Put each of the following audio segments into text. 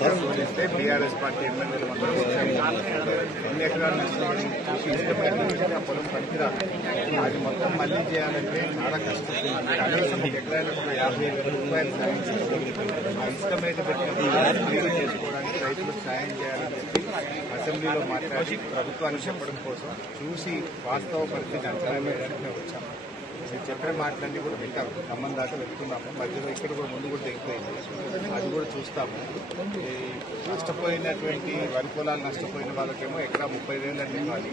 Prestige PRS party ML ఎన్ నాయకుడు సోనికర్ గారు NEFT అయిన విషయం అపోలం పరిచయం. ఈ రోజు మొత్తం మల్లి జయనకి చాలా కష్టపడింది. అడవి నుంచి 50 లక్షల రూపాయలు సాయం చేసింది. అందుకమేటి పట్టీని ఈసారి పూర్తి చేకోడానికి రైతు సాయం చేయాలి అని అసెంబ్లీలో మాత్రం ప్రభుత్వం ఆංශం పడు కోసం చూసి వాస్తవ పరిస్థితు జనాల మీద పెట్టవచ్చా మీరు చెప్పిన మాటలన్నీ కూడా వింటాము ఖమ్మం దాకా వెళ్తున్నాము మధ్యలో ఇక్కడ కూడా ముందు కూడా దిగిపోయింది అది కూడా చూస్తాము నష్టపోయినటువంటి వరి పొలాలు నష్టపోయిన వాళ్ళకేమో ఎక్కడ ముప్పై వేలు అని ఇవ్వాలి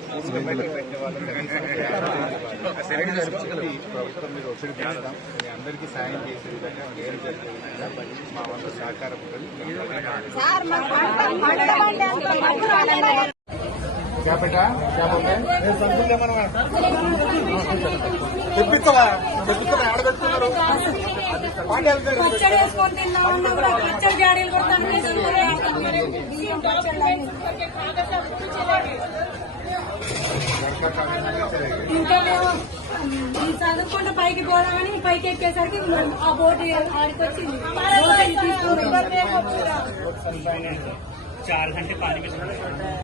ప్రభుత్వం మీద ఒత్తిడి చేస్తాం మీ అందరికీ సాయం చేసే విధంగా ఏం జరిగింది మా వల్ల సహకారం చేపట చేపట్టే తిప్పి తోయ బజుత రాడ బతురా పచ్చడేస్ కొనిద్దావున్నావు కీచర్ గాడిల బతనే జురే ఆన్ మరే బి డాక్యుమెంట్స్ పర్కే కాగడా పూర్తి చేయాలి ఇంటమే ఓ వీసా అందుకొండ పైకి పోలాని పైకి ఎక్కేసేసరికి ఆ బోటి ఆడికొస్తుంది రోది తీసుకోరు వర్మే వచ్చురా 4 గంట పారిబిచన